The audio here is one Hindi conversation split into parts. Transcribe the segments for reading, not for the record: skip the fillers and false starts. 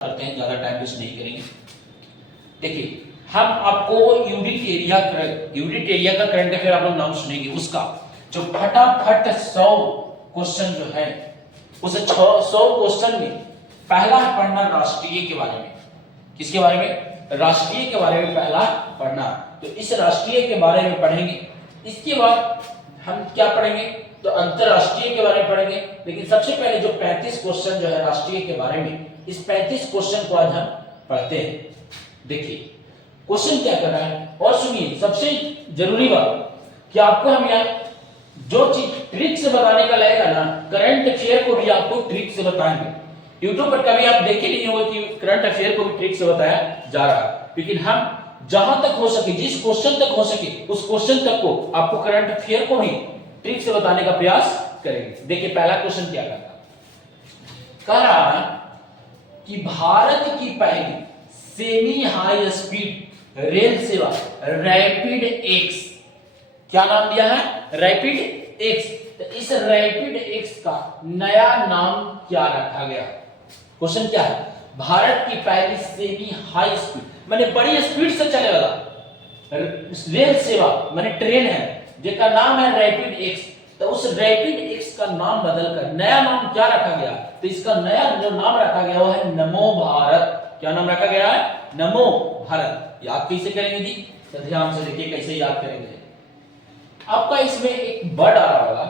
करते हैं, ज्यादा टाइम वेस्ट नहीं करेंगे। देखिए हम आपको यूनिट एरिया का करंट अफेयर आप लोग नाम सुनेंगे, उसका जो फटाफट 100 क्वेश्चन जो है उस 100 क्वेश्चन में पहला है पढ़ना राष्ट्रीय के बारे में। किसके बारे में? राष्ट्रीय के बारे में पहला पढ़ना। तो इस राष्ट्रीय के बारे में पढ़ेंगे। इसके बाद हम क्या पढ़ेंगे? तो अंतरराष्ट्रीय के बारे में पढ़ेंगे। लेकिन सबसे पहले जो 35 क्वेश्चन जो है राष्ट्रीय के बारे में, इस 35 क्वेश्चन को आज हम पढ़ते हैं। देखिए क्वेश्चन क्या कर रहा है और सुनिए। सबसे जरूरी बात कि आपको हम यहाँ जो चीज ट्रिक से बताने का लगेगा ना, करंट अफेयर को भी आपको ट्रिक से बताएंगे। यूट्यूब पर कभी आप देखे नहीं होंगे कि करंट अफेयर को भी ट्रिक से बताया जा रहा है, लेकिन हम जहां तक हो सके, जिस क्वेश्चन तक हो सके, उस क्वेश्चन तक को आपको करंट अफेयर को भी ट्रिक से बताने का प्रयास करेंगे। देखिए पहला क्वेश्चन क्या कह रहा है कि भारत की पहली सेमी हाई स्पीड रेल सेवा रैपिड एक्स, क्या नाम दिया है? Rapid x. तो इस रैपिड एक्स का नया नाम क्या रखा गया? क्वेश्चन क्या है? भारत की पहली सेमी हाई स्पीड माने बड़ी स्पीड से चले वाला रेल सेवा माने ट्रेन है जिसका नाम है रैपिड एक्स। तो उस रैपिड एक्स का नाम बदलकर नया नाम क्या रखा गया? तो इसका नया जो नाम रखा गया वो है नमो भारत। क्या नाम रखा गया है? नमो भारत। याद कैसे करेंगे जी? तो ध्यान से देखिए कैसे याद करेंगे। आपका इसमें एक वर्ड आ रहा होगा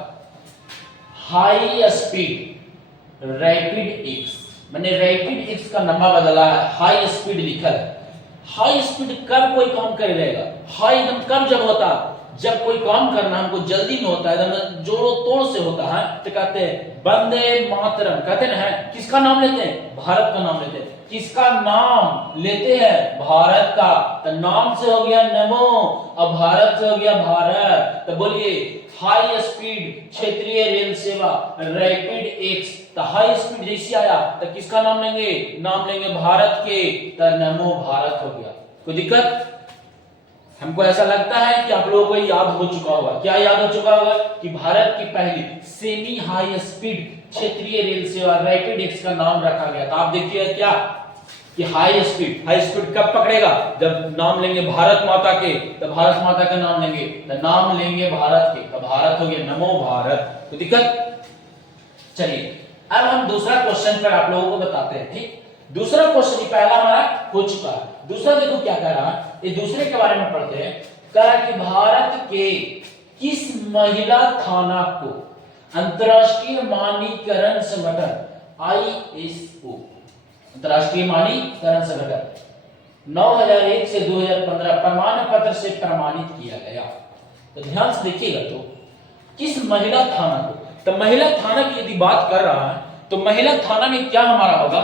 हाई स्पीड रैपिड एक्स, मैंने रैपिड एक्स का नाम बदला है, हाई स्पीड लिखा है। हाई स्पीड कब कोई काम कर रहेगा? हाई एकदम कब जब होता? जब कोई काम करना हमको जल्दी में होता है, एकदम जोरों तोड़ से होता है, तो कहते हैं वंदे मातरम। कहते हैं किसका नाम लेते हैं? भारत का नाम लेते हैं। किसका नाम लेते हैं? भारत का। तो नाम से हो गया नमो और भारत से हो गया भारत। तो बोलिए हाई स्पीड क्षेत्रीय रेल सेवा रैपिड एक्स। तो हाई स्पीड जैसे आया तो किसका नाम लेंगे? नाम लेंगे भारत के। तो नमो भारत हो गया। कोई दिक्कत? हमको ऐसा लगता है कि आप लोगों को याद हो चुका होगा। क्या याद हो चुका होगा? कि भारत की पहली सेमी हाई स्पीड क्षेत्रीय रेल सेवा रैपिड एक्स का नाम रखा गया। तो आप देखिए क्या कि हाई स्पीड कब पकड़ेगा? जब नाम लेंगे भारत माता के, तो भारत माता का नाम लेंगे, तो नाम लेंगे भारत के, तो भारत हो गया नमो भारत। तो दिक्कत? चलिए अब हम दूसरा क्वेश्चन पर आप लोगों को बताते हैं। ठीक, दूसरा क्वेश्चन पहला हमारा हो चुका है। दूसरा देखो क्या कह रहा है, ये दूसरे के बारे में पढ़ते हैं। कह रहा है कि भारत के किस महिला थाना को अंतरराष्ट्रीय मानकीकरण संगठन ISO, अंतरराष्ट्रीय मानकीकरण संगठन 9001 से 2015 प्रमाण पत्र से प्रमाणित किया गया। तो ध्यान से देखिएगा, तो किस महिला थाना को? तो महिला थाना की यदि बात कर रहा है तो महिला थाना में क्या हमारा होगा?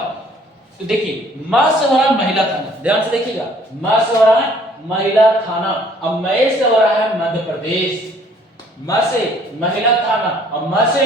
तो देखिए मां से हो रहा है महिला थाना, ध्यान से देखिएगा, मां से हो रहा है महिला थाना। अब मैं से हो रहा है मध्य प्रदेश। मां से महिला थाना और मां से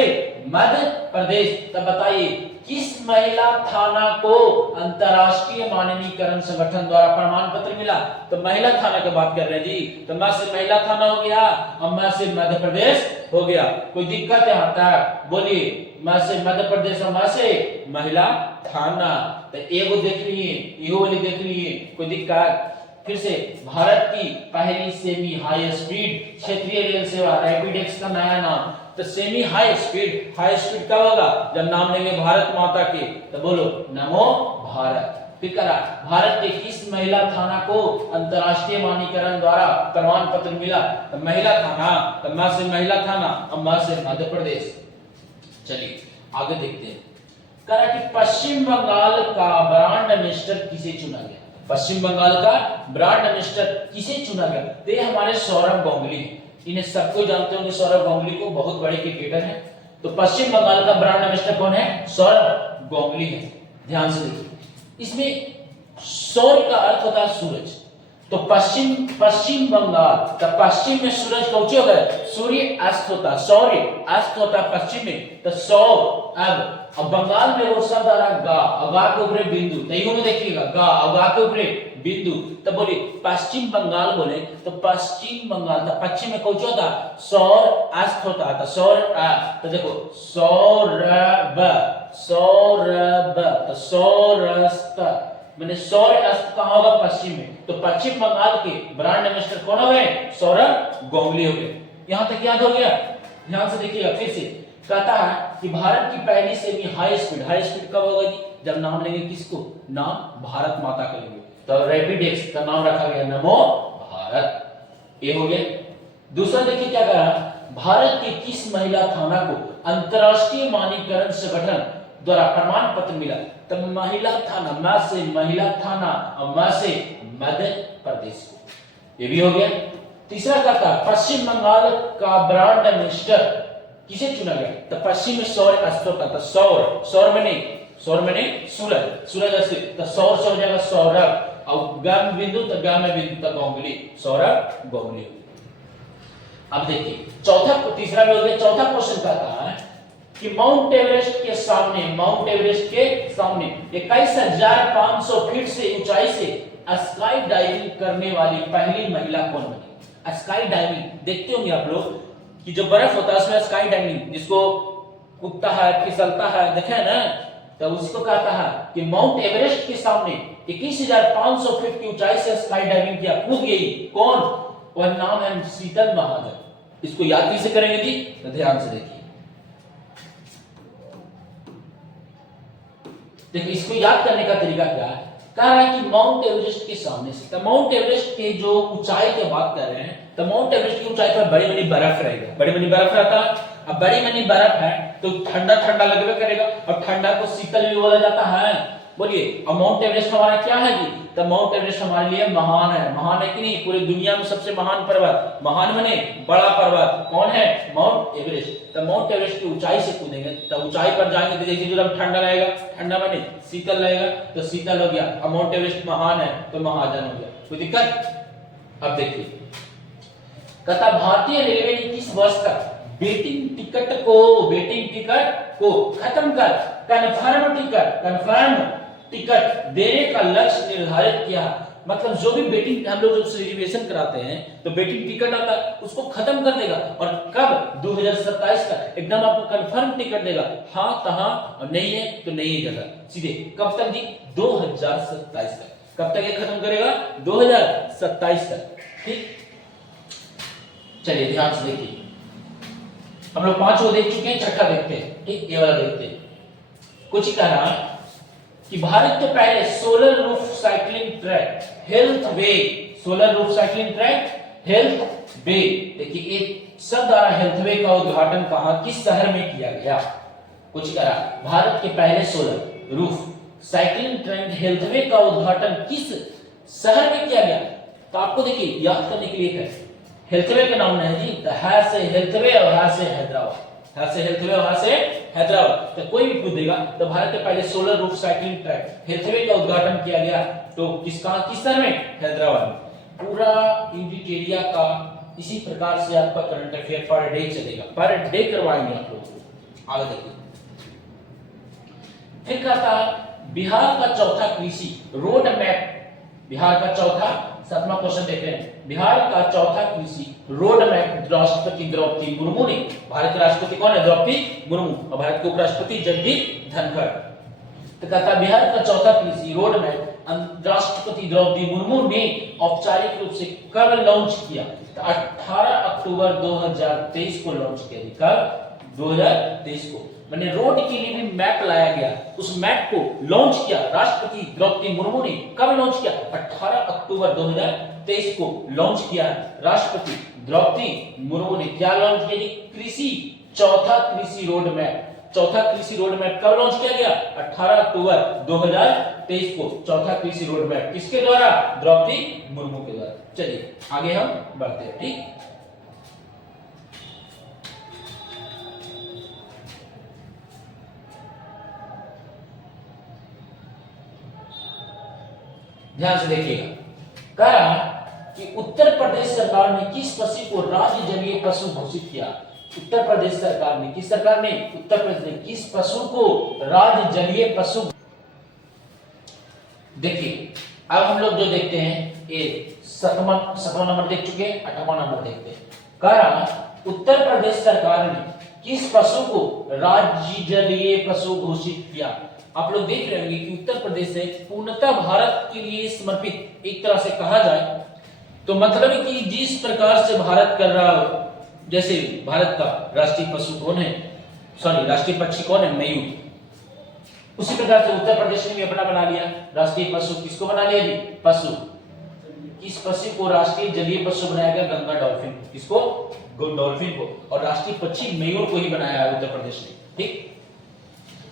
मध्य प्रदेश। तब बताइए किस महिला थाना को अंतरराष्ट्रीय मानकीकरण संगठन द्वारा प्रमाण पत्र मिला? तो महिला थाना की बात कर रहे हैं जी। तो मां से महिला थाना हो गया और मां से मध्य प्रदेश हो गया। कोई दिक्कत यहाँ तक? बोलिए मां से मध्य प्रदेश और मां से महिला थाना। तो एगो देख लिए, एगो वाली देख लिए, कोई दिक्कत? फिर से भारत की पहली सेमी हाई स्पीड क्षेत्रीय रेल सेवा रैपिड एक्स का नया नाम। तो सेमी हाई स्पीड कब होगा? जब नाम लेंगे भारत माता के। तो बोलो नमो भारत। फिर करा भारत के किस महिला थाना को अंतरराष्ट्रीय मानकीकरण द्वारा प्रमाण पत्र मिला? तो महिला थाना। तो मां से महिला थाना और मां से मध्य प्रदेश। चलिए आगे देखते हैं। करा कि पश्चिम बंगाल का ब्रांड एम्बेसडर किसे चुना गया? पश्चिम बंगाल का ब्रांड एम्बेसडर किसे चुना गया? तो ये हमारे सौरभ गांगुली। इन्हें सबको जानते होंगे, सौरभ गांगुली को, बहुत बड़े क्रिकेटर हैं। तो पश्चिम बंगाल का ब्रांड एम्बेसडर कौन है? सौरभ गांगुली है। ध्यान से देखिए, इसमें सौर का अर्थ होता है सूरज। तो पश्चिम बंगाल का पश्चिम में सूरज पहुंचे हो गए, सूर्य अस्त होता है, सौर्य अस्त होता है पश्चिम में। तो सौ अब बंगाल में वो शब्द आ रहा गा, गा के ऊपर बिंदु। तो में देखिएगा गा, गा के ऊपर बिंदु। तो बोलिए पश्चिम बंगाल बोले तो पश्चिम बंगाल, तो पश्चिम में कौन होता? सौर अस्त होता है। तो सौर तो देखो सौरभ, सौरभ, तो सौरस्त मैंने सौराष्ट्र कहाँ होगा? पश्चिम में। तो पश्चिम बंगाल के ब्रांड एम्बेसडर कौन हो गए? सौरभ गांगुली हो गए। यहां तक याद हो गया? ध्यान से देखिएगा फिर से। कहता है कि भारत की पहली सेमी हाई स्पीड कब होगा जी? जब नाम लेंगे किसको? नाम भारत माता का लेंगे। तो रैपिडेक्स का नाम रखा गया नमो भारत। ये हो गया। दूसरा देखिए क्या कहा, भारत के किस महिला थाना को अंतरराष्ट्रीय मानकीकरण संगठन द्वारा प्रमाण पत्र मिला? तब महिला थाना, म से महिला थाना और म से मध्य प्रदेश को। ये भी हो गया। तीसरा क्या था, पश्चिम बंगाल का ब्रांड एम्बेसडर किसे चुना गया? तो पश्चिम में सौर अस्त्र था। सौर मैंने सूरज अस्त्र, तो सौर से हो जाएगा सौरभ और गम बिंदु तो बिंदु तक गांगुली, सौरभ गांगुली। अब देखिए तीसरा भी हो गया। चौथा क्वेश्चन कहता है कि माउंट एवरेस्ट के सामने 21,500 फीट से ऊंचाई से स्काई डाइविंग करने वाली पहली महिला कौन बनी? स्काई डाइविंग देखते होंगे आप लोग कि जो बर्फ होता है उसमें स्काई डाइविंग, जिसको कूदता है फिसलता है, देखे है ना? तो उसको कहता है कि माउंट एवरेस्ट के सामने 21,500 फीट की ऊंचाई से स्काई डाइविंग किया, कूद गई। कौन? वह नाम है शीतल महाजन। इसको याद कैसे करेंगे जी? तो ध्यान से देखिए। देखिए इसको याद करने का तरीका क्या है? कह रहा है कि माउंट एवरेस्ट के सामने से, तो माउंट एवरेस्ट के जो ऊंचाई की बात कर रहे हैं, तो माउंट एवरेस्ट की ऊंचाई पर बड़ी बड़ी बर्फ रहेगा, बड़ी बड़ी बर्फ रहता है। अब बड़ी बड़ी बर्फ है तो ठंडा ठंडा लगने करेगा, और ठंडा को शीतल भी बोला जाता है। बोलिए, और माउंट एवरेस्ट हमारा क्या है जी? तो माउंट एवरेस्ट हमारे लिए महान है कि नहीं? पूरी दुनिया में सबसे महान पर्वत, महान माने बड़ा पर्वत कौन है? Mount Everest. तो माउंट एवरेस्ट की ऊंचाई से कूदेंगे, तो ऊंचाई पर जाएंगे तो देखिए जब ठंडा रहेगा, ठंडा माने शीतल रहेगा, तो शीतल हो गया। अब माउंट एवरेस्ट महान है तो महाजन हो गया। कोई दिक्कत? अब देखिए कहता भारतीय रेलवे ने किस वर्ष तक वेटिंग टिकट को खत्म कर कन्फर्म टिकट देने का लक्ष्य निर्धारित किया? मतलब जो भी वेटिंग हम लोग जब रिजर्वेशन कराते हैं तो वेटिंग टिकट आता है उसको खत्म कर देगा, और कब? 2027 तक एकदम आपको कंफर्म टिकट देगा। हाँ तहां, और नहीं है तो नहीं है जगह। सीधे कब तक जी? 2027 तक। कब तक ये खत्म करेगा? 2027 तक। ठीक, चलिए ध्यान से देखिए। हम लोग 5 को देख चुके हैं, छठा देखते हैं। ठीक, ये वाला देखते हैं। कुछ कह रहा है कि भारत के पहले solar roof cycling track health वे, देखिए एक शब्द आ रहा, हेल्थ वे का उद्घाटन कहां, किस शहर में किया गया? कुछ कह रहा भारत के पहले solar roof cycling track health वे का उद्घाटन किस शहर में किया गया? तो आपको देखिए याद करने के लिए है, हेल्थवे का नाम नहीं जी, तो है से हेल्थवे और है से हैदराबाद, है से हेल्थवे और है से हैदराबाद। तो कोई भी पूछेगा तो भारत के पहले solar roof cycling track healthway का उद्घाटन किया गया, तो किस शहर में? हैदराबाद में। पूरा यूनिटेरिया का इसी प्रकार से आपका करंट अफेयर पर डे चलेगा, पर डे करवाएंगे आप लोगों को। आगे देखिए फिर कहता बिहार का चौथा कृषि रोड मैप, बिहार का चौथा, 7वां क्वेश्चन देख रहे हैं। बिहार का चौथा कृषि रोड मैप राष्ट्रपति द्रौपदी मुर्मू ने, भारत के राष्ट्रपति कौन है? द्रौपदी मुर्मू, और भारत के उपराष्ट्रपति जगदीप धनखड़। तो कहता बिहार का चौथा कृषि रोड मैप राष्ट्रपति द्रौपदी मुर्मू ने औपचारिक रूप से कब लॉन्च किया? तो 18 अक्टूबर 2023 को लॉन्च किया। कब? 2023 को। मैंने रोड के लिए भी मैप लाया गया, उस मैप को लॉन्च किया राष्ट्रपति द्रौपदी मुर्मू ने। कब लॉन्च किया? 18 अक्टूबर 2023 को लॉन्च किया राष्ट्रपति द्रौपदी मुर्मू ने। क्या लॉन्च किया? कृषि, चौथा कृषि रोड मैप। चौथा कृषि रोड मैप कब लॉन्च किया गया? 18 अक्टूबर 2023 को चौथा कृषि रोड मैप किसके द्वारा? द्रौपदी मुर्मू के द्वारा। चलिए आगे हम बढ़ते हैं। ठीक, ध्यान से देखिएगा। कह रहा कि उत्तर प्रदेश सरकार ने किस पशु को राज्य जलीय पशु घोषित किया? उत्तर प्रदेश सरकार ने, किस सरकार ने? उत्तर प्रदेश ने किस पशु को राज्य जलीय पशु? देखिए अब हम लोग जो देखते हैं ये 7वां नंबर देख चुके हैं, 8वां नंबर देखते हैं। कह रहा उत्तर प्रदेश सरकार ने किस पशु को राज्य जलीय पशु घोषित किया? आप लोग देख रहे होंगे कि उत्तर प्रदेश है पूर्णतः भारत के लिए समर्पित एक तरह से कहा जाए तो मतलब है कि जिस प्रकार से भारत कर रहा हो, जैसे भारत का राष्ट्रीय पशु कौन है, सॉरी राष्ट्रीय पक्षी कौन है, मयूर, उसी प्रकार से उत्तर प्रदेश ने भी अपना बना लिया राष्ट्रीय पशु। किसको बना लिया जी? पशु। किस पशु को राष्ट्रीय जलीय पशु बनाया गया? गंगा डॉल्फिन। किसको? डॉल्फिन को। और राष्ट्रीय पक्षी मयूर को ही बनाया है उत्तर प्रदेश ने। ठीक,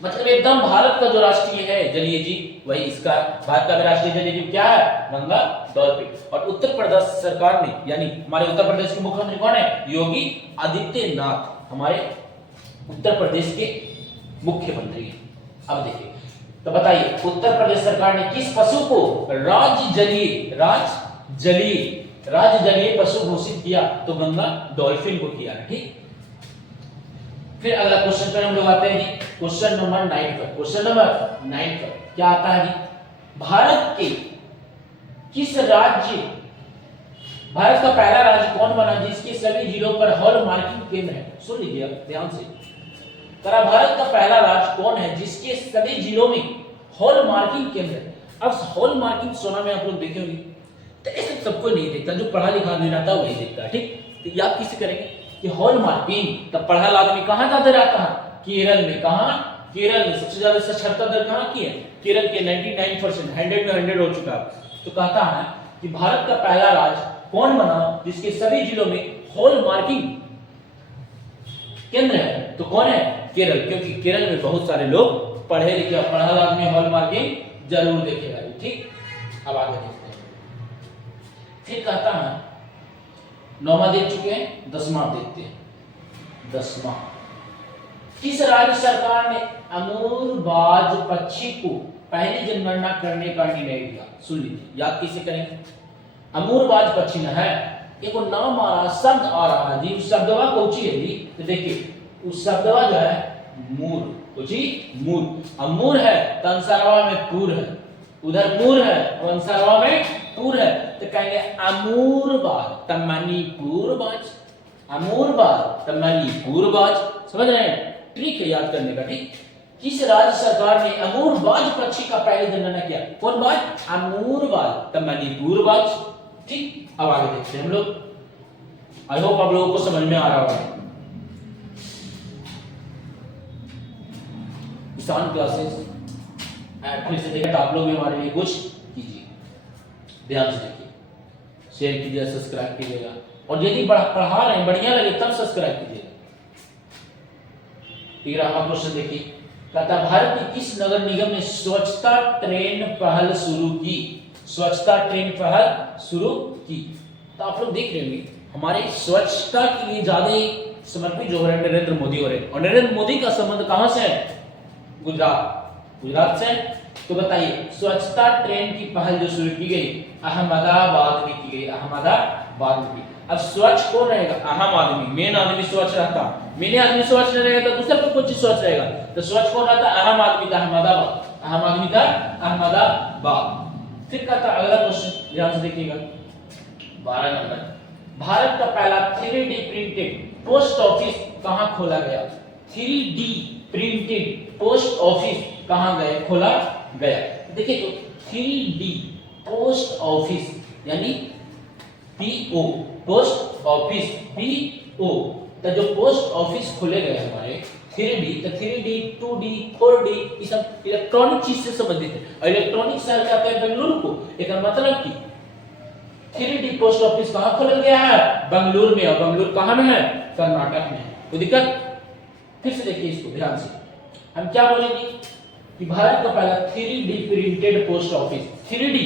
मतलब एकदम भारत का जो राष्ट्रीय है जलीय जीव वही इसका, भारत का राष्ट्रीय जलीय जीव क्या है? गंगा डॉल्फिन। और उत्तर प्रदेश सरकार ने, यानी हमारे उत्तर प्रदेश के मुख्यमंत्री कौन है? योगी आदित्यनाथ, हमारे उत्तर प्रदेश के मुख्यमंत्री। अब देखिए, तो बताइए उत्तर प्रदेश सरकार ने किस पशु को राज्य जलीय पशु घोषित किया? तो गंगा डॉल्फिन को किया। ठीक, फिर अगला क्वेश्चन पर हम लोग आते हैं जी, क्वेश्चन नंबर 9 पर। क्वेश्चन नंबर 9 पर क्या आता है जी? भारत का पहला राज्य कौन बना जिसके सभी जिलों पर हॉल मार्किंग केंद्र है? सुन लीजिए ध्यान से, भारत का पहला राज्य कौन है जिसके सभी जिलों में हॉल मार्किंग केंद्र है? अब हॉल मार्किंग सोना में आप लोग देखे होंगे, तो ऐसे सबको नहीं देखता, जो पढ़ा लिखा आदमी रहता है वही देखता है। ठीक, तो याद किसे करेंगे कि हॉल मार्किंग, तब पढ़ा आदमी कहां ज्यादा रहता है? केरल में। कहां? केरल में। सबसे ज्यादा साक्षरता दर कहां की है? केरल के 99%, 100 में 100 हो चुका है। तो कहता है कि भारत का पहला राज्य कौन बना जिसके सभी जिलों में हॉल मार्किंग केंद्र है? तो कौन है? केरल, क्योंकि केरल में बहुत सारे लोग पढ़े लिखे, पढ़ा आदमी हॉल मार्किंग जरूर देखेगा। ठीक, अब आगे देखते हैं। फिर कहता है, 9वां देख चुके हैं, 10वां देखते हैं। 10वां, किस राज्य सरकार ने अमूरबाज पक्षी को पहली जनगणना करने का निर्णय लिया? सुन लीजिए, याद किसे करेंगे? अमूरबाज पक्षी न है, एक नाम आ रहा, शब्द आ रहा है जी, उस शब्दवा कौची है जी? तो देखिए उस शब्दवा जो है मूर, कौची? मूर। अब मूर है तो अंसरवा में पूर है, उधर मूर है और अंसरवा में पूर है, तो कहेंगे अमूरबाज तमणिपुरबाज, अमूरबाज तमणिपुरबाज। समझ रहे हैं? ट्रिक है याद करने का। ठीक, किस राज्य सरकार ने अमूरबाज पक्षी का पहले जनगणना किया? कौन बाज? अमूरबाज तमणिपुरबाज। ठीक, अब आगे देखते हैं हम लोग। आई होप आप लोगों को समझ में आ रहा होगा। किसान क्लासेस फिर से देखिए, आप लोग भी हमारे लिए कुछ कीजिए, ध्यान से देखिए, शेयर कीजिए, सब्सक्राइब कीजिएगा, और यदि पढ़ा रहे हैं बढ़िया लगे तब सब्सक्राइब कीजिएगा। 13वां क्वेश्चन देखिए, कहता भारत के किस नगर निगम ने स्वच्छता ट्रेन पहल शुरू की? स्वच्छता ट्रेन पहल शुरू की। तो आप लोग देख रहे होंगे हमारे स्वच्छता के लिए ज्यादा समर्पित जो हो रहे हैं नरेंद्र मोदी हो रहे हैं, और नरेंद्र मोदी का संबंध कहां से है? गुजरात से। तो बताइए स्वच्छता ट्रेन की पहल जो शुरू की गई अहमदाबाद में की गई, अहमदाबाद में की। अब स्वच्छ कौन रहेगा? अहम आदमी, मेन आदमी स्वच्छ रहता, मेन आदमी स्वच्छ नहीं रहेगा तो दूसरा कौन चीज स्वच्छ रहेगा? तो स्वच्छ कौन रहता? अहम आदमी का अहमदाबाद, अहम आदमी का अहमदाबाद। फिर कहता अगला क्वेश्चन, ध्यान से देखिएगा, 12 नंबर, भारत का पहला 3D प्रिंटेड पोस्ट ऑफिस कहां खोला गया? 3D प्रिंटेड पोस्ट ऑफिस कहां गए? खोला गया। देखिए तो 3D पोस्ट ऑफिस यानी PO, पोस्ट ऑफिस PO, तो जो पोस्ट ऑफिस खोले गए हमारे 3D, तो 3D 2D 4D ये सब इलेक्ट्रॉनिक चीज से संबंधित है, और इलेक्ट्रॉनिक शहर कहते हैं बेंगलुरु को। एक मतलब कि 3D पोस्ट ऑफिस कहां खोला गया है? बेंगलुरु में। और बेंगलुरु कहां में है? कर्नाटक में है। कोई दिक्कत? फिर से देखिए इसको ध्यान से, हम क्या बोलेंगे कि भारत का पहला 3D printed post office, 3D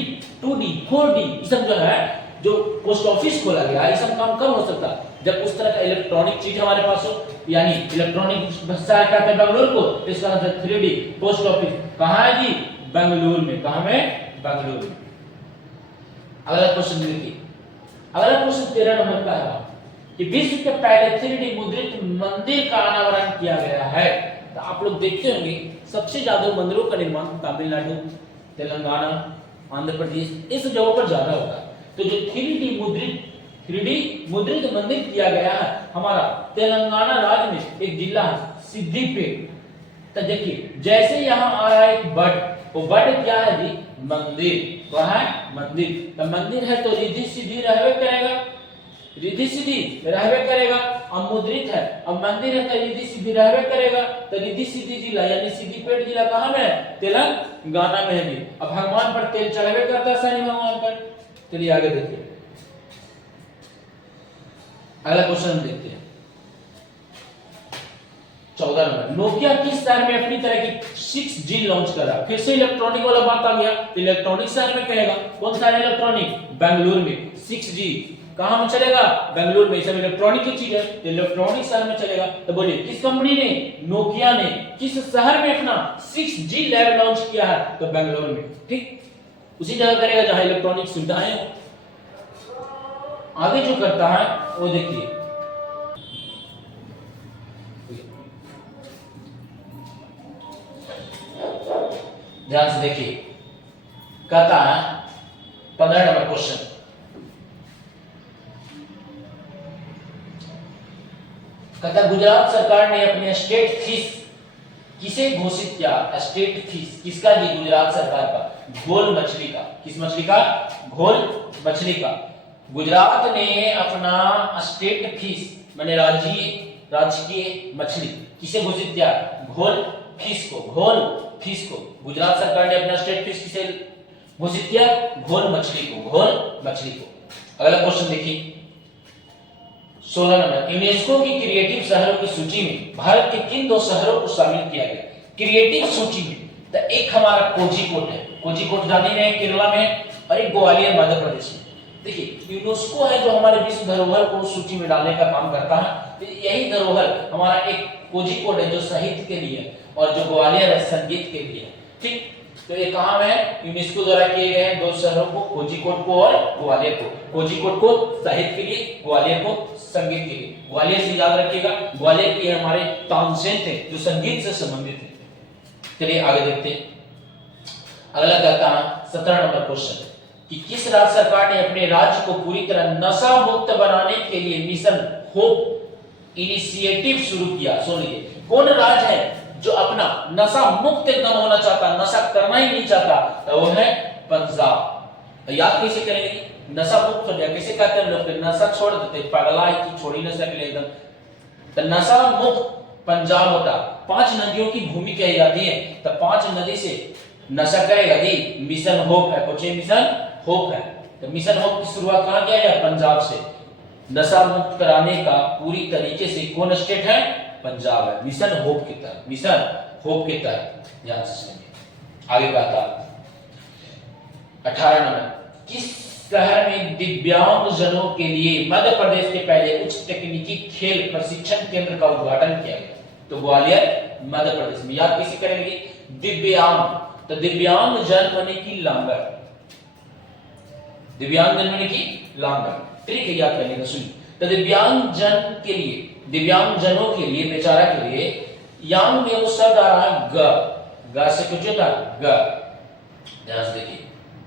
2D 4D ये सब जो है जो पोस्ट ऑफिस खोला गया है, ये सब काम कब हो सकता है? जब उस तरह का इलेक्ट्रॉनिक चीज हमारे पास हो, यानी इलेक्ट्रॉनिक शहर कहते हैं बेंगलुरु को, तो इसका मतलब 3D पोस्ट ऑफिस कहां है जी? बेंगलुरु में। कहां में? बेंगलुरु में। अगला क्वेश्चन देखिए, अगला क्वेश्चन 13 नंबर का है कि विश्व के पहले 3D मुद्रित मंदिर का अनावरण किया गया है। तो आप लोग देखते होंगे सबसे ज्यादा मंदिरों का निर्माण तमिलनाडु, तेलंगाना, आंध्र प्रदेश इस जगहों पर ज्यादा होता है। तो जो 3D मुद्रित मंदिर किया गया है हमारा, तेलंगाना राज्य में एक जिला है सिद्दीपेट। तो देखिए जैसे यहाँ आ रहा है एक बर्ड, वो बर्ड क्या है जी? मंदिर। तो है मंदिर, तो मंदिर है तो रिद्धि सिद्धि रहवे करेगा, रिद्धि सिद्धि रहवे करेगा। अब मुद्रित है, अब मंदिर है तो रिद्धि सिद्धि रहवे करेगा। तो रिद्धि सिद्धि जिला यानी सिद्दीपेट जिला कहाँ में है? तेलंगाना में है जी। अब भगवान पर तेल चढ़ावे करता है शनि भगवान पर। चलिए आगे देखिए, अगला क्वेश्चन देखते हैं 14 नंबर। नोकिया किस शहर में अपनी तरह की 6G लॉन्च कर रहा है? फिर से इलेक्ट्रॉनिक वाला बात आ गया, तो इलेक्ट्रॉनिक शहर में कहेगा। कौन सा है इलेक्ट्रॉनिक? बेंगलुरु में। 6G कहां में चलेगा? बेंगलुरु में। सब इलेक्ट्रॉनिक की चीज है, तो इलेक्ट्रॉनिक शहर में चलेगा। तो बोलिए किस कंपनी ने, नोकिया ने किस शहर में अपना 6G लैब लॉन्च किया है? तो बेंगलुरु में। ठीक, उसी जगह करेगा जहां इलेक्ट्रॉनिक सुविधाएं हो। आगे जो करता है वो देखिए, ध्यान से देखिए, कहता है 15 नंबर क्वेश्चन, कहता गुजरात सरकार ने अपने स्टेट फीस किसे घोषित किया? स्टेट फीस किसका जी? गुजरात सरकार का। घोल मछली का। किस मछली का? घोल मछली का। गुजरात ने अपना स्टेट फीस माने राजकीय मछली किसे घोषित किया? घोल फीस को। घोल फीस को गुजरात सरकार ने अपना स्टेट फीस किसे घोषित किया? घोल मछली को। घोल मछली को। अगला क्वेश्चन देखिए 16 नंबर। यूनेस्को की क्रिएटिव शहरों की सूची में भारत के किन 2 शहरों को शामिल किया गया? क्रिएटिव सूची में तो एक हमारा कोझिकोड है, कोझिकोड जाने में केरला में, और एक ग्वालियर मध्य प्रदेश में। देखिए यूनेस्को है जो हमारे विश्व धरोहर को सूची में डालने का काम करता है। तो यही धरोहर हमारा एक कोझिकोड है जो साहित्य के लिए, और जो ग्वालियर है संगीत के लिए। ठीक, तो ये कहां में है? यूनेस्को द्वारा किए गए हैं 2 शहरों को, कोझिकोड को और ग्वालियर को। कोझिकोड को साहित्य के लिए, ग्वालियर को संगीत के लिए। ग्वालियर से याद रखिएगा, ग्वालियर की हमारे तानसेन थे जो संगीत से संबंधित थे। चलिए आगे देखते हैं, अगला कहता है 17 नंबर क्वेश्चन कि किस राज्य सरकार ने अपने राज्य को पूरी तरह नशा मुक्त बनाने के लिए मिशन होप इनिशिएटिव शुरू किया? सुन लीजिए, कौन राज्य है जो अपना नशा मुक्त एकदम होना चाहता, नशा करना ही नहीं चाहता? तो वो है पंजाब। याद कैसे करेंगे? नशा मुक्त हो जाए कैसे कहते हैं लोग? नशा छोड़ देते, पगला है कि छोड़ ही ना सके एकदम। तो नशा मुक्त पंजाब होता। 5 नदियों की भूमि कही जाती है, तो 5 नदी से नशा करेगा जी। मिशन होप है, पूछे मिशन होप है। तो मिशन होप की शुरुआत कहां किया गया? पंजाब से। नशा मुक्त कराने का पूरी तरीके से कौन स्टेट है? पंजाब है। मिशन होप के तहत, मिशन होप के तहत। ध्यान से सुनिए, आगे कहता 18 नंबर। किस शहर में दिव्यांग जनों के लिए मध्य प्रदेश के पहले उच्च तकनीकी खेल प्रशिक्षण केंद्र का उद्घाटन किया गया? तो ग्वालियर मध्य प्रदेश में। याद कैसे करेंगे? दिव्यांग, तो दिव्यांग जन होने की लांगर, दिव्यांग जन होने की लांगर। ठीक है, याद करने का सुनिए। तो दिव्यांग जन के लिए, दिव्यांग जनों के लिए, बेचारा के लिए, यांग में वो शब्द आ रहा है ग से कुछ होता ग। ध्यान से देखिए,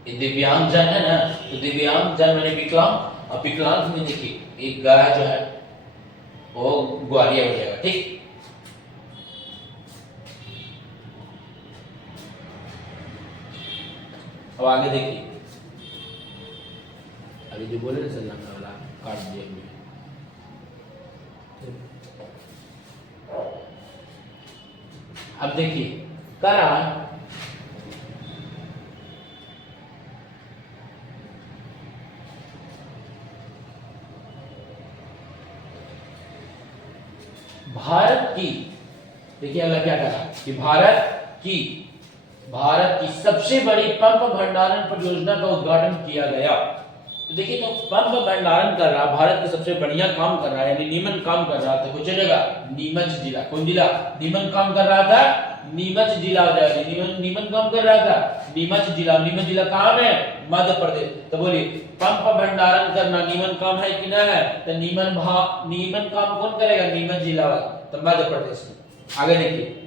ये दिव्यांग जन है ना, तो दिव्यांग जन मैंने विकलांग, और विकलांग में देखिए एक ग जो है वो ग्वालियर हो जाएगा। ठीक, अब आगे देखिए, अभी जो बोले ना सर वाला काट दिया हमने। अब देखिए कह रहा है भारत की, देखिए अगला क्या कह रहा है कि भारत की सबसे बड़ी पंप भंडारण परियोजना का उद्घाटन किया गया। तो देखिए तो पंप भंडारण कर रहा, भारत का सबसे बढ़िया काम कर रहा है, यानी नीमन काम कर रहा था। कुछ जगह नीमच जिला, कौन जिला? नीमन काम कर रहा था, नीमच जिला हो जाएगा। नीमन काम कर रहा था, नीमच जिला। नीमच जिला कहाँ है? मध्य प्रदेश। तो बोलिए पंप भंडारण करना नीमन काम है कि ना है? तो नीमन काम कौन करेगा? नीमच जिला वाला, तो मध्य प्रदेश में। आगे देखिए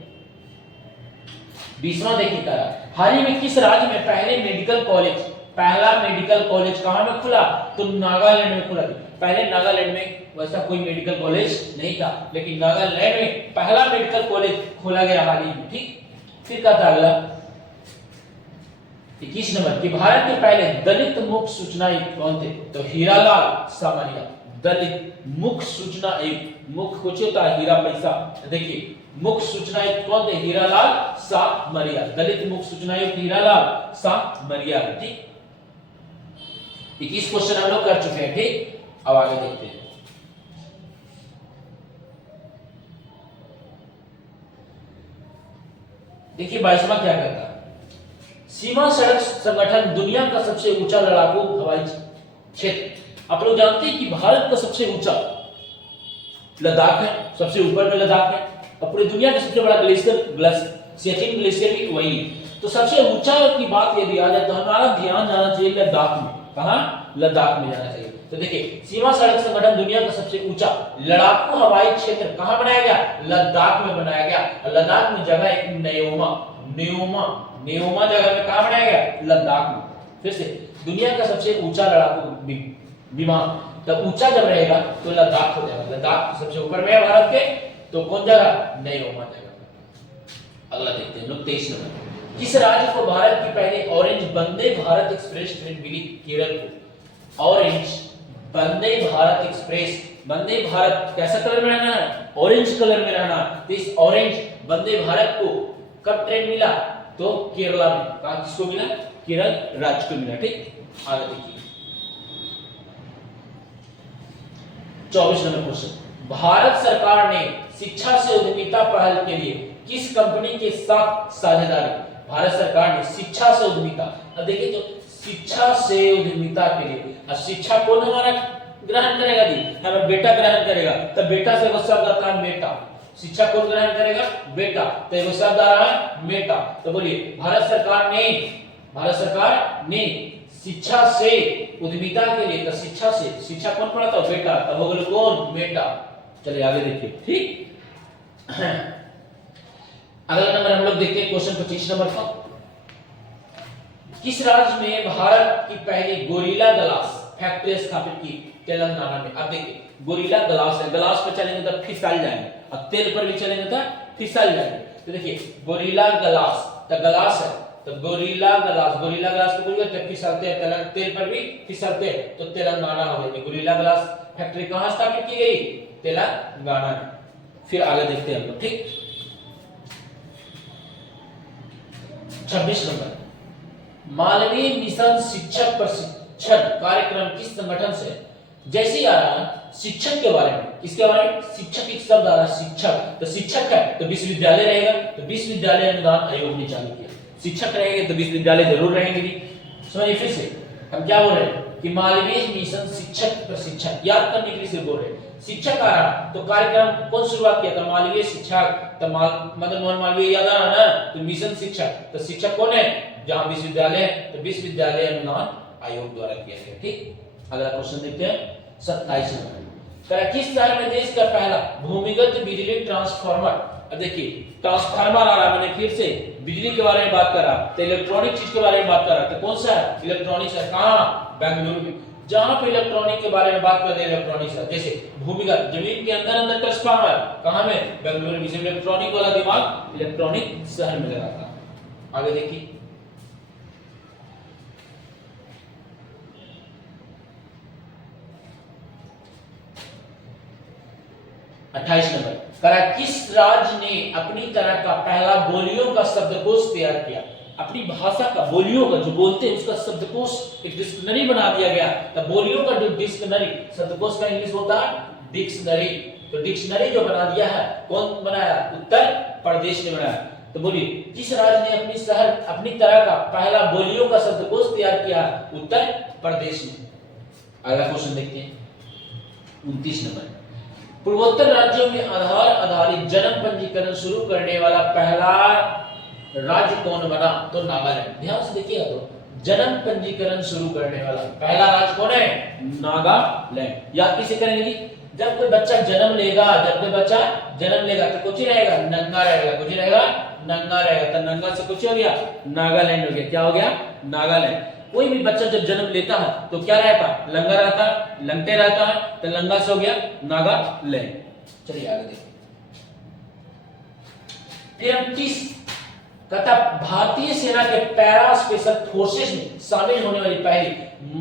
20वां देखिए, हाल ही में किस राज्य में पहला मेडिकल कॉलेज कहां में खुला? तो नागालैंड में खुला। पहले नागालैंड में वैसा कोई मेडिकल कॉलेज नहीं था, लेकिन नागालैंड में पहला मेडिकल कॉलेज खोला गया हाल ही में। ठीक, फिर क्या था अगला 21 नंबर कि भारत के पहले दलित मुख्य सूचना आयुक्त कौन थे? तो हीरालाल सामरिया। दलित मुख्य सूचना आयुक्त, मुख्य कुछ होता है हीरा पैसा, देखिए मुख्य सूचना आयुक्त कौन थे? हीरालाल सामरिया। दलित मुख्य सूचना आयुक्त हीरालाल सामरिया। ठीक, 21 क्वेश्चन हम लोग कर चुके हैं। ठीक, अब आगे देखते हैं। देखिए 22वां क्या कहता है? सीमा सड़क संगठन दुनिया का सबसे ऊंचा लड़ाकू हवाई क्षेत्र। आप लोग जानते हैं कि भारत का सबसे ऊंचा लद्दाख है, सबसे ऊपर में लद्दाख है, और पूरी दुनिया का सबसे बड़ा ग्लेशियर सियाचिन ग्लेशियर भी वही है। तो सबसे ऊंचा की बात यदि आ जाए तो हमारा ध्यान जाना चाहिए लद्दाख में। कहां? लद्दाख में जाना चाहिए। तो देखिए सीमा सड़क संगठन दुनिया का सबसे ऊंचा लड़ाकू हवाई क्षेत्र कहां बनाया गया? लद्दाख में बनाया गया। लद्दाख में जगह एक न्योमा जगह में कहां बनाया गया? लद्दाख में। फिर से दुनिया का सबसे ऊंचा लड़ाकू विमान, तब ऊंचा जब रहेगा तो लद्दाख हो जाएगा। लद्दाख सबसे ऊपर में है भारत के, तो कौन जगह? न्योमा जगह। अगला देखते हैं लोग 23 नंबर। किस राज्य को भारत की पहली orange Vande Bharat express train मिली? केरल को। ऑरेंज वंदे भारत एक्सप्रेस, वंदे भारत कैसा कलर में रहना है? ऑरेंज कलर में रहना। तो इस ऑरेंज वंदे भारत को कब ट्रेन मिला? तो केरला में। कहां किसको मिला? केरल राज्य को मिला। ठीक, आगे देखिए 24 नंबर क्वेश्चन। भारत सरकार ने शिक्षा से उद्यमिता पहल के लिए किस कंपनी के साथ साझेदारी? भारत सरकार ने शिक्षा से उद्यमिता, अब देखिए तो शिक्षा से उद्यमिता के लिए, अब शिक्षा कौन हमारा ग्रहण करेगा? जी हमारा बेटा ग्रहण करेगा। तब बेटा से वो शब्द आता है मेटा। शिक्षा कौन ग्रहण करेगा? बेटा। तो वो शब्द आ रहा है मेटा। तो बोलिए भारत सरकार ने शिक्षा से उद्यमिता के लिए, तो शिक्षा से, शिक्षा कौन पढ़ाता है? बेटा। तब हो गया कौन? बेटा। चलिए आगे देखिए। ठीक, अगला नंबर हम लोग देखते हैं क्वेश्चन 25 नंबर का। किस राज्य में भारत की पहली गोरिल्ला ग्लास फैक्ट्री स्थापित की? तेलंगाना में। अब देखिए गोरिल्ला ग्लास है, ग्लास पे चलेंगे तो फिसल जाएंगे, और तेल पर भी चलेंगे तो फिसल जाएंगे। तो देखिए गोरिल्ला ग्लास, तो ग्लास है तो गोरिल्ला ग्लास को बोलिए तो फिसलते हैं, तेल पर भी फिसलते हैं, तो तेलंगाना हो जाएगा। गोरिल्ला ग्लास फैक्ट्री कहां स्थापित की गई? तेलंगाना में। फिर आगे देखते हैं हम लोग। ठीक, 26 नंबर। मालवीय मिशन शिक्षक प्रशिक्षण कार्यक्रम किस संगठन से? जैसे ही आ रहा है शिक्षक के बारे में, किसके बारे में? शिक्षक एक शब्द आ रहा है शिक्षक, तो शिक्षक है तो विश्वविद्यालय रहेगा, तो विश्वविद्यालय अनुदान आयोग ने चालू किया। शिक्षक रहेंगे तो विश्वविद्यालय जरूर रहेंगे। समझिए फिर से हम क्या बोल रहे हैं कि मालवीय मिशन शिक्षक प्रशिक्षण, याद करने के लिए सिर्फ बोल रहे हैं। शिक्षक आ रहा तो कार्यक्रम कौन शुरुआत किया था? मालवीय शिक्षक, तो मदन मोहन मालवीय याद आ रहा ना, तो मिशन शिक्षक, तो शिक्षक कौन है? जहां विश्वविद्यालय है तो विश्वविद्यालय अनुदान आयोग द्वारा किया गया। ठीक, अगला क्वेश्चन देखते हैं 27 नंबर। किस शहर में देश का पहला भूमिगत बिजली ट्रांसफार्मर? अब देखिए ट्रांसफार्मर आ रहा है, मैंने फिर से बिजली के बारे में बात कर रहा, तो इलेक्ट्रॉनिक चीज के बारे में बात कर रहा, तो कौन सा है? इलेक्ट्रॉनिक्स है। कहां? बेंगलुरु में। जहां पे इलेक्ट्रॉनिक के बारे में बात करते हैं इलेक्ट्रॉनिक्स है, जैसे भूमिगत जमीन के अंदर ट्रांसफार्मर, कहां में? बेंगलुरु में। इलेक्ट्रॉनिक वाला दिमाग इलेक्ट्रॉनिक शहर में लगा था। आगे देखिए 28 नंबर। किस राज्य ने अपनी तरह का पहला बोलियों का शब्दकोश तैयार किया? अपनी भाषा का, बोलियों का जो बोलते हैं उसका शब्दकोश, एक डिक्शनरी बना दिया गया। तो बोलियों का जो डिक्शनरी, शब्दकोश का इंग्लिश होता है डिक्शनरी, तो डिक्शनरी जो बना दिया है कौन बनाया? उत्तर प्रदेश ने बनाया। तो बोलिए किस राज्य ने अपनी तरह का पहला बोलियों का शब्दकोश तैयार किया? उत्तर प्रदेश ने। अगला क्वेश्चन देखते हैं 29 नंबर। पूर्वोत्तर राज्यों में आधार आधारित जन्म पंजीकरण शुरू करने वाला पहला राज्य कौन बना? तो नागालैंड। ध्यान से देखिएगा, तो जन्म पंजीकरण शुरू करने वाला पहला राज्य कौन है? नागालैंड। याद किसे करेंगे? जब कोई बच्चा जन्म लेगा, तो कुछ ही रहेगा, नंगा रहेगा। कुछ ही रहेगा, नंगा रहेगा। तो नंगा से कुछ हो गया, नागालैंड हो गया। क्या हो गया? नागालैंड। कोई भी बच्चा जब जन्म लेता है तो क्या रहता है, लंगा रहता है, लंगटे रहता है, तो लंगा से हो गया नागालैंड। चलिए आगे देखिए। फिर हम 30 कहता भारतीय सेना के पैरा स्पेशल फोर्सेस में शामिल होने वाली पहली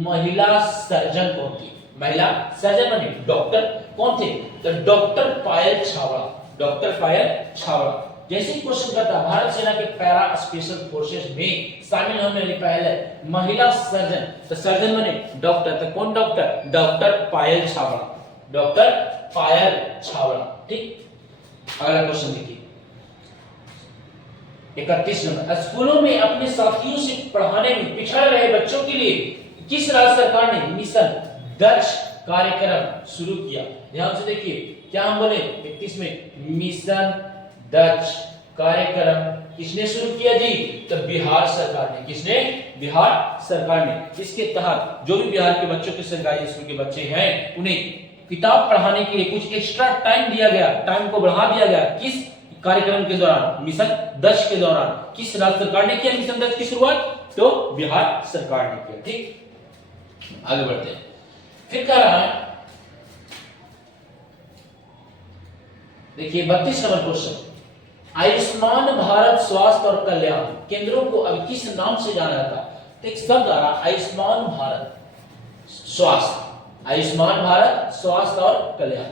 महिला सर्जन कौन थी? महिला सर्जन माने डॉक्टर कौन थे? तो डॉक्टर पायल छाबड़ा। डॉक्टर पायल छाबड़ा। जैसे क्वेश्चन करता भारत सेना के पैरा स्पेशल फोर्सेस में शामिल होने वाली पहले महिला सर्जन, तो सर्जन माने डॉक्टर, तो कौन डॉक्टर? डॉक्टर पायल छाबड़ा। डॉक्टर पायल छाबड़ा। ठीक, अगला क्वेश्चन देखिए 31 नंबर। स्कूलों में अपने साथियों से पढ़ाने में पिछड़ रहे बच्चों के लिए किस राज्य सरकार ने मिशन दक्ष कार्यक्रम शुरू किया? ध्यान से देखिए, क्या हम बोले 31 में मिशन दक्ष कार्यक्रम किसने शुरू किया जी? तो बिहार सरकार ने। किसने? बिहार सरकार ने। इसके तहत जो भी बिहार के बच्चों के सरकारी स्कूल के बच्चे हैं उन्हें किताब पढ़ाने के लिए कुछ एक्स्ट्रा टाइम दिया गया, टाइम को बढ़ा दिया गया। किस कार्यक्रम के दौरान? मिशन दक्ष के दौरान। किस राज्य सरकार ने किया मिशन दक्ष की शुरुआत? तो बिहार सरकार ने किया। ठीक, आगे बढ़ते हैं। फिर कह रहा है देखिए 32 नंबर क्वेश्चन। आयुष्मान भारत स्वास्थ्य और कल्याण केंद्रों को अब किस नाम से जाना जाता है? तो एक शब्द आ रहा आयुष्मान भारत स्वास्थ्य, आयुष्मान भारत स्वास्थ्य और कल्याण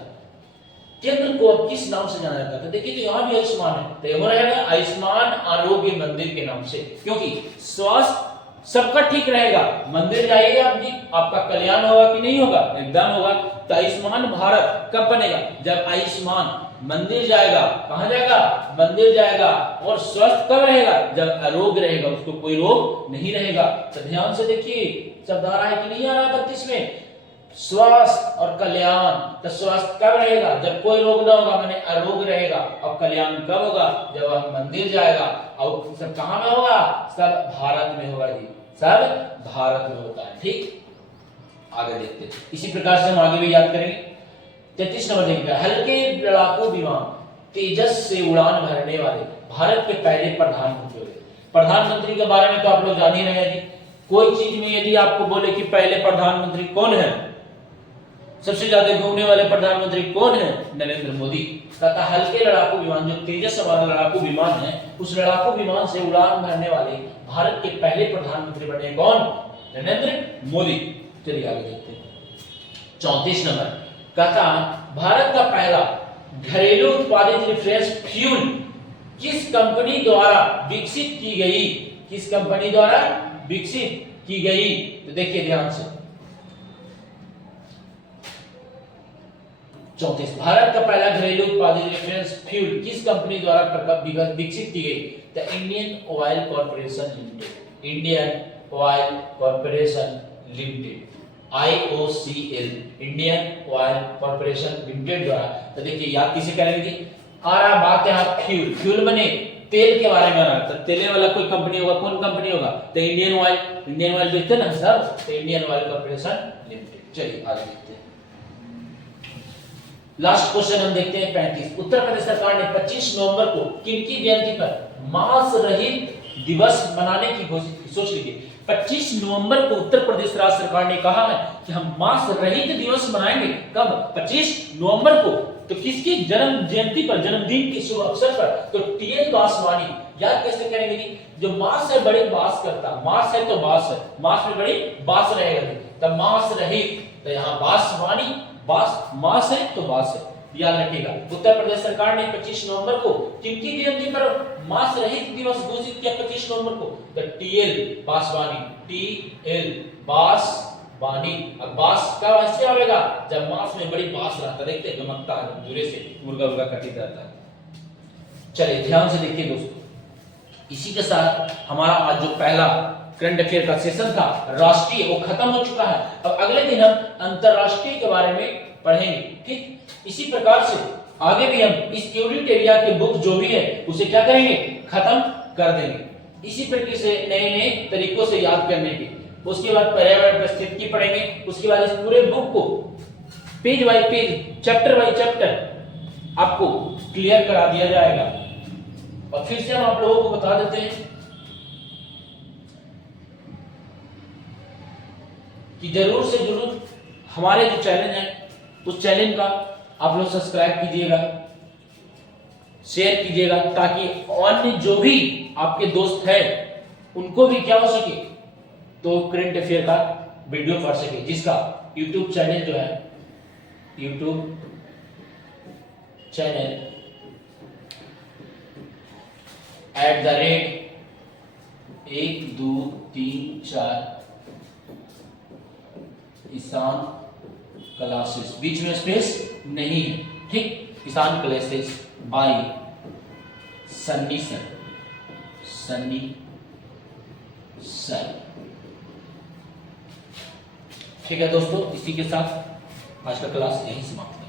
केंद्र को अब किस नाम से जाना जाता है? तो देखिए, तो यहां भी आयुष्मान है, तो यह रहेगा आयुष्मान आरोग्य मंदिर के नाम से, क्योंकि स्वास्थ्य सबका ठीक रहेगा, मंदिर जाइएगा आप जी, आपका कल्याण होगा कि नहीं होगा? एकदम होगा। तो आयुष्मान भारत कब बनेगा? जब आयुष्मान मंदिर जाएगा। कहां जाएगा? मंदिर जाएगा। और स्वस्थ कब रहेगा? जब आरोग्य रहेगा, उसको कोई रोग नहीं रहेगा। तो ध्यान से देखिए, शब्द आ रहा है कि नहीं आ रहा 32 में? स्वास्थ्य और कल्याण। तो स्वास्थ्य कब रहेगा? जब कोई रोग ना होगा, माने आरोग्य रहेगा। और कल्याण कब होगा? जब वह मंदिर जाएगा। और सब कहां में होगा? सब भारत में होगा जी, सब भारत में होता है। ठीक, आगे देखते हैं। इसी प्रकार से हम आगे भी याद करेंगे। 33 नंबर देखिए, हल्के लड़ाकू विमान तेजस से उड़ान भरने वाले भारत के पहले प्रधानमंत्री हुए। प्रधानमंत्री के बारे में तो आप लोग जान ही रहे हैं जी। कोई चीज में यदि आपको बोले कि पहले प्रधानमंत्री कौन है, सबसे ज्यादा घूमने वाले प्रधानमंत्री कौन है? नरेंद्र मोदी। कहता हल्के लड़ाकू विमान, जो तेजस वाला लड़ाकू विमान है, उस लड़ाकू विमान से उड़ान भरने वाले भारत के पहले प्रधानमंत्री बने कौन? नरेंद्र मोदी। चलिए आगे देखते हैं। 34 नंबर कहता भारत का पहला घरेलू उत्पादित रेफरेंस फ्यूल किस कंपनी द्वारा विकसित की गई? किस कंपनी द्वारा विकसित की गई? तो देखिए ध्यान से 34, भारत का पहला घरेलू उत्पादित रेफरेंस फ्यूल किस कंपनी द्वारा विकसित की गई? The Indian oil corporation limited. Indian oil corporation limited, IOCL, Indian oil corporation limited द्वारा। तो देखिए याद किसे करेंगे जी? आ रहा बात है फ्यूल। फ्यूल बने तेल के बारे में आ रहा, तो तेल वाला कोई कंपनी होगा, कौन कंपनी होगा? तो इंडियन ऑयल। इंडियन ऑयल बेचते ना सर, तो इंडियन ऑयल कॉर्पोरेशन लिमिटेड। चलिए आगे देखते हैं। लास्ट क्वेश्चन हम देखते हैं 35। उत्तर प्रदेश सरकार ने 25 नवंबर को किनकी जयंती पर मांस रहित दिवस मनाने की घोषणा की? सोच लीजिए 25 नवंबर को उत्तर प्रदेश राज्य सरकार ने कहा है कि हम मांस रहित दिवस मनाएंगे। कब? 25 नवंबर को। तो किसकी जन्म जयंती पर, जन्मदिन के शुभ अवसर पर? तो टीएल बांसवानी। याद कैसे करेंगे जी? जो मांस है बड़ी बास करता, मांस है तो बास है, मांस में बड़ी बास रहेगा जी, तो मांस रहित। तो यहाँ बांसवानी, बास मांस है तो बास है, याद रखिएगा। उत्तर प्रदेश सरकार ने 25 नवंबर को किनकी जयंती पर मांस रहित दिवस घोषित किया? 25 नवंबर को द टीएल बांसवानी। टीएल बांसवानी। अब बास कब ऐसे आएगा? जब मांस में बड़ी बास रहता, देखते हैं गमकता है दूरे से, मुर्गा उर्गा कटी रहता है। चलिए ध्यान से देखिए दोस्तों, इसी के साथ हमारा आज जो पहला करंट अफेयर का सेशन था राष्ट्रीय, वो खत्म हो चुका है। अब अगले दिन हम अंतरराष्ट्रीय के बारे में पढ़ेंगे। ठीक, इसी प्रकार से आगे भी हम इस यूनिट एरिया के बुक जो भी है उसे क्या करेंगे? खत्म कर देंगे। इसी प्रकार से नए नए तरीकों से याद करने के। उसके बाद पर्यावरण परिस्थिति पढ़ेंगे। उसके बाद इस पूरे बुक को page bye page, chapter by chapter आपको क्लियर करा दिया जाएगा। और फिर से हम आप लोगों को बता देते हैं कि जरूर से जरूर हमारे जो चैनल है उस चैनल का आप लोग सब्सक्राइब कीजिएगा, शेयर कीजिएगा, ताकि अन्य जो भी आपके दोस्त हैं उनको भी क्या हो सके, तो करंट अफेयर का वीडियो पढ़ सके, जिसका यूट्यूब चैनल जो है, यूट्यूब चैनल @1234 ईशान क्लासेस, बीच में स्पेस नहीं है, ठीक, Ishan classes by Sunny sir, Sunny sir. ठीक है दोस्तों, इसी के साथ आज का क्लास यहीं समाप्त।